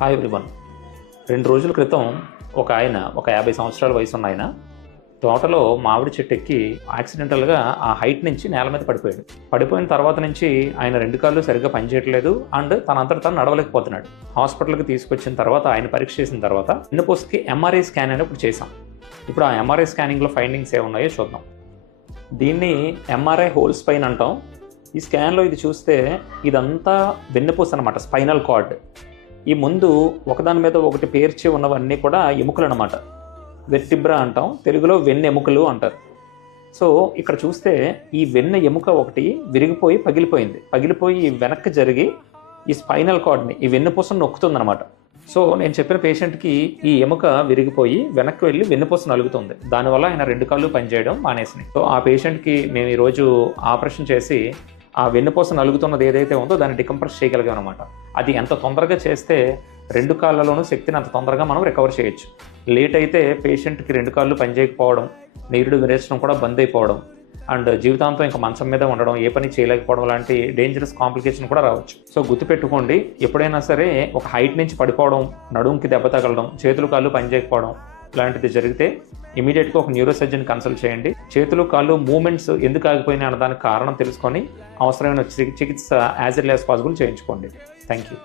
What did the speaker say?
Hi everyone. 2 రోజుల క్రితం ఒక 50 సంవత్సరాల వయసు ఉన్న ఆయన తోటలో మామిడి చెట్టు ఎక్కి యాక్సిడెంటల్గా ఆ హైట్ నుంచి నేల మీద పడిపోయాడు. పడిపోయిన తర్వాత నుంచి ఆయన 2 కాళ్ళు సరిగ్గా పనిచేయట్లేదు అండ్ తనంతట తను నడవలేకపోతున్నాడు. హాస్పిటల్కి తీసుకొచ్చిన తర్వాత ఆయన పరీక్ష చేసిన తర్వాత వెన్నుపూసకి ఎంఆర్ఐ స్కాన్ అని ఇప్పుడు చేశాం. ఇప్పుడు ఆ ఎంఆర్ఐ స్కానింగ్లో ఫైండింగ్స్ ఏమున్నాయో చూద్దాం. దీన్ని ఎంఆర్ఐ హోల్ స్పైన్ అంటాం. ఈ స్కాన్లో ఇది చూస్తే ఇదంతా వెన్నుపూస అనమాట, స్పైనల్ కార్డ్. ఈ ముందు ఒకదాని మీద ఒకటి పేర్చి ఉన్నవన్నీ కూడా ఎముకలు అనమాట, వెర్టిబ్రా అంటాం, తెలుగులో వెన్నెముకలు అంటారు. సో ఇక్కడ చూస్తే ఈ వెన్నె ఎముక ఒకటి విరిగిపోయి పగిలిపోయి వెనక్కి జరిగి ఈ స్పైనల్ కార్డ్ని, ఈ వెన్నుపూసను నొక్కుతుందనమాట. సో నేను చెప్పిన పేషెంట్కి ఈ ఎముక విరిగిపోయి వెనక్కి వెళ్ళి వెన్నుపూస నలుగుతుంది. దానివల్ల ఆయన 2 కాళ్ళు పనిచేయడం మానేసినాయి. సో ఆ పేషెంట్కి మేము ఈరోజు ఆపరేషన్ చేసి ఆ వెన్నుపూస నలుగుతున్నది ఏదైతే ఉందో దాన్ని డికంప్రెస్ చేయగలిగాం అనమాట. అది ఎంత తొందరగా చేస్తే 2 కాళ్ళలోనూ శక్తిని అంత తొందరగా మనం రికవర్ చేయొచ్చు. లేట్ అయితే పేషెంట్కి 2 కాళ్ళు పనిచేయకపోవడం, నీరుడు విరేచడం కూడా బంద్ అయిపోవడం అండ్ జీవితాంతం ఇంకా మంచం మీద ఉండడం, ఏ పని చేయలేకపోవడం లాంటి డేంజరస్ కాంప్లికేషన్ కూడా రావచ్చు. సో గుర్తుపెట్టుకోండి, ఎప్పుడైనా సరే ఒక హైట్ నుంచి పడిపోవడం, నడుముకి దెబ్బ తగలడం, చేతులు కాళ్ళు పనిచేయకపోవడం లాంటిది జరిగితే ఇమీడియట్గా ఒక న్యూరో సర్జన్ కన్సల్ట్ చేయండి. చేతులు కాళ్ళు మూమెంట్స్ ఎందుకు ఆగిపోయినాయి అన్నదానికి కారణం తెలుసుకొని అవసరమైన చికిత్స యాజ్ ఎర్లీ యాజ్ పాసిబుల్ చేయించుకోండి. Thank you.